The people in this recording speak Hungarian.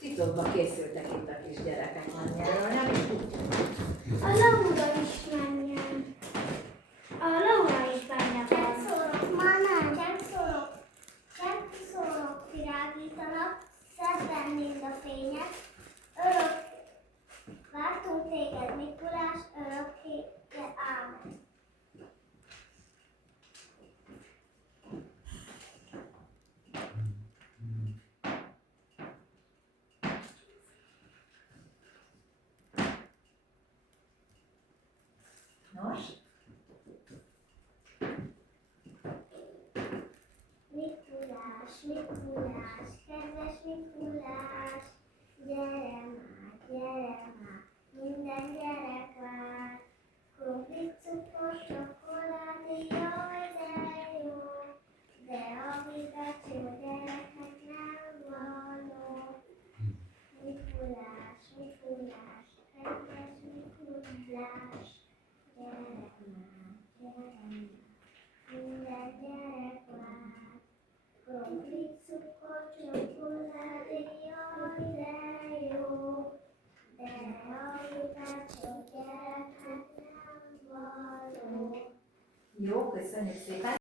Titokban készültek itt a kis gyerekek anyjáról, nem is tudjuk. A Laura is menjen. A Laura is benne van. Csak szólok, ma nem. Csak szólok, virágítanak, szedben mind a fények. Örök, vártunk téged, Mikulás, örökké, de ámen. Nos? Mikulás, Mikulás, kedves Mikulás, gyere már, minden gyerek vár. Krumplit, cukor, csokoládé, jaj, de jó, de a vigácsú gyereknek nem való. Mikulás, Mikulás, kedves Mikulás, gyere már, minden gyerek vár. Krumplit, cukor, csokoládé, jaj, de jó, de a vigácsú gyereknek nem való. Jó, köszönjük szépen.